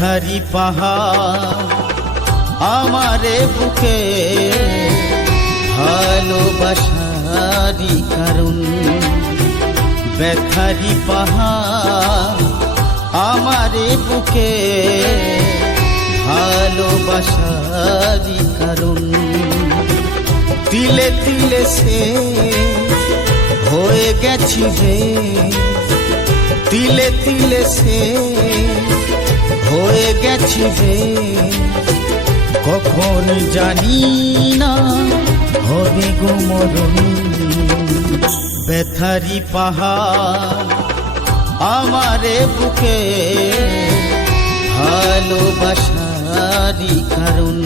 ব্যথারি পাহাড় আমারে বুকে ভালোবাসারি কারণ ব্যথারি পাহাড় আমারে বুকে ভালোবাসারি কারণ তিলে তিলে সে হয়ে গেছি রে তিলে তিলে সে হয়ে গেছি রে কখন জানি না হবে গো মরণ ব্যথারি পাহাড় আমারে বুকে ভালোবাসারি কারণ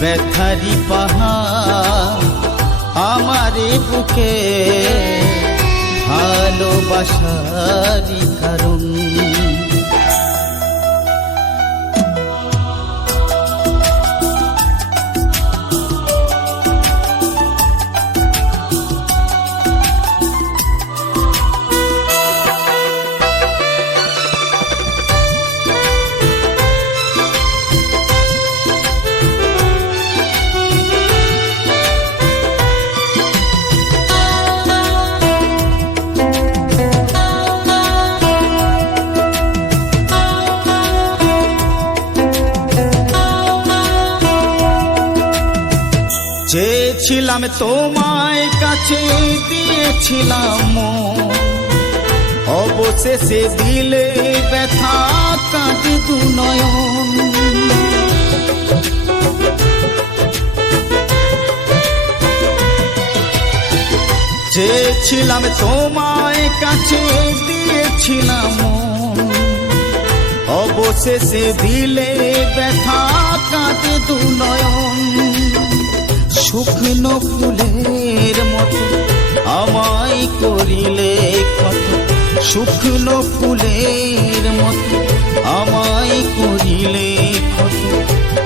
ব্যথারি পাহাড় আমারে বুকে ভালোবাসারি কারণ চেয়েছিলাম তোমায় কাছে দিয়েছিলাম অবশেষে দিলে ব্যথা কাঁদে দু নয়ন চেয়েছিলাম তোমায় কাছে দিয়েছিলাম অবশেষে দিলে ব্যথা কাঁদে দু নয়ন শুকনো ফুলের মতো আমায় করিলে কত শুকনো ফুলের মতো আমায় করিলে কত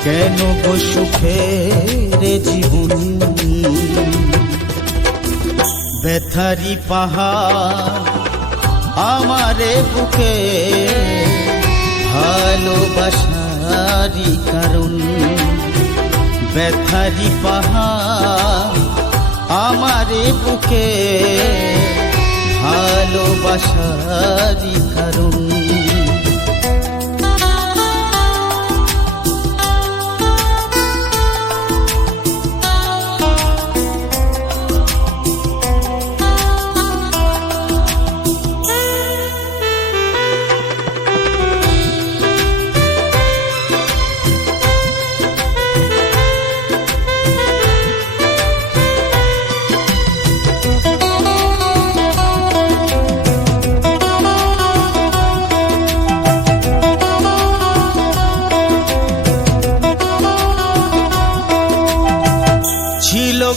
কেন গো সুখের জীবন ব্যথারি পাহাড় আমারে বুকে ভালোবাসারি কারণ ব্যথারি পাহাড় আমারে বুকে ভালোবাসারি কারণ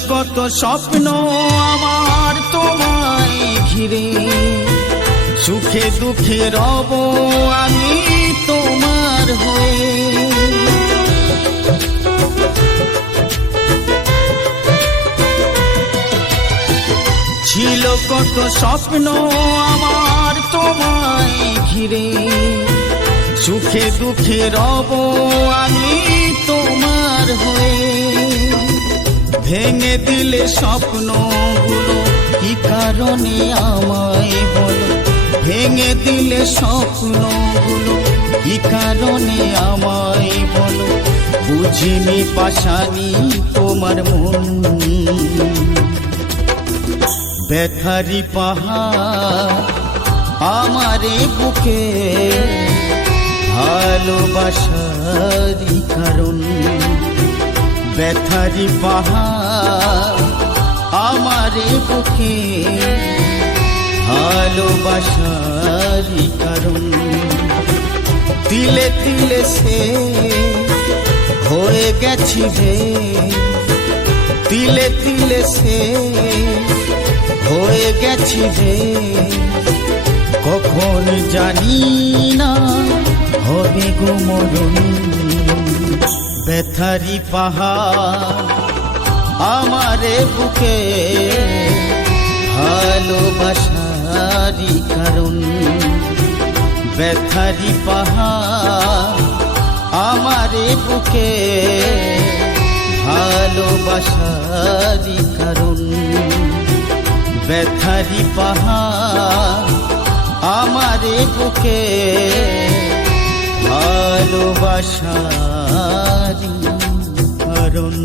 কত স্বপ্ন আমার তোমায় ঘিরে সুখে দুঃখে রব আমি তোমার হয়ে ছিল কত স্বপ্ন আমার তোমায় ঘিরে সুখে দুঃখে রব আমি তোমার হয়ে ভেঙে দিলে স্বপ্নগুলো কি কারণে আমায় বলো ভেঙে দিলে স্বপ্নগুলো কি কারণে আমায় বলো বুঝিনি পাশানি তোমার মন ব্যথারি পাহাড় আমারে বুকে ভালোবাসারি কারণ ব্যথারি পাহাড় আমারে বুকে ভালোবাসারি কারণ তিলে তিলে সে হয়ে গেছি রে তিলে তিলে সে হয়ে গেছি রে কখন জানি না হবে গো মরণ ব্যথারি পাহাড় আমারে বুকে ভালোবাসারি কারণ ব্যথারি পাহাড় আমারে বুকে ভালোবাসারি কারণ ব্যথারি পাহাড় আমারে বুকে ভালোবাসারি কারণ